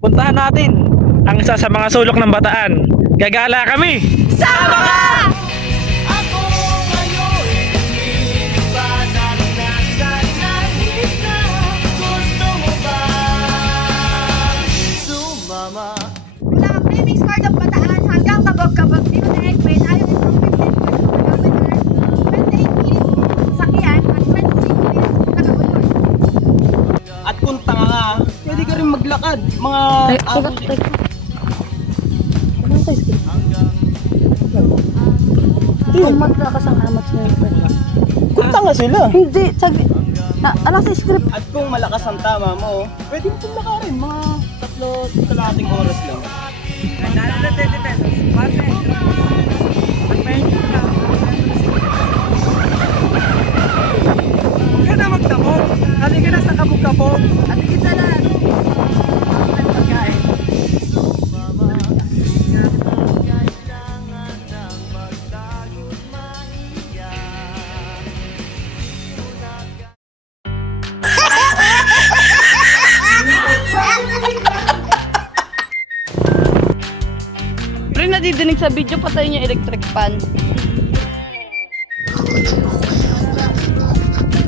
Puntahan natin ang isa sa mga sulok ng Bataan. Gagala kami! Sama ka! Ako ngayon, lumibasan na sa langit na. Gusto mo ba sumama? Mula ang Flaming Sword of Bataan hanggang Kabog-Kabog View na Express ayon isang 15 minutes sakyan at 26 minutes nakabulor. At kung tanga ka, pwede ka rin maglakad. Mga Kung maglakas ang amat sa kung tanga sila. Hindi, sabi. Alam sa script. At kung malakas ang tama mo, pwede mo itong lakarin. Mga 3 oras lang. Huwag ka na magtamo. Halika na sa kabog-kabog. At kita na. Ang pagkain. Pre, nadidinig sa video, patayin yung electric fan.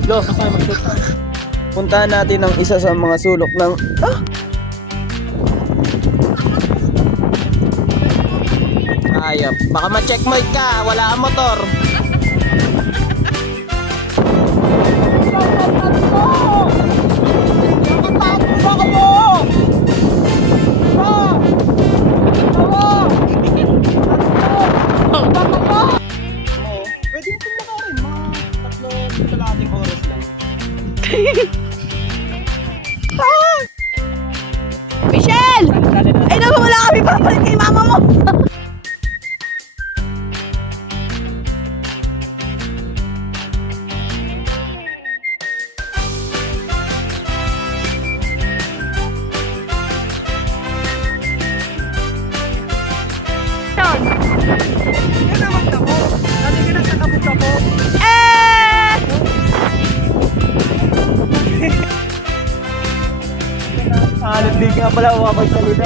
Lo, kasama mag-shoot. Puntahan natin ang isa sa mga sulok ng... Ayop. Baka ma-checkmate ka. Wala kang motor. Pwede mo itong lakarin. Mga 3 oras lang. Michelle! Ay naman, wala kami papalit kay mama mo! Huwag ka na magtamo. Halika na sa kabog-kabog. Eh! Halos di nga pala makapagsalita.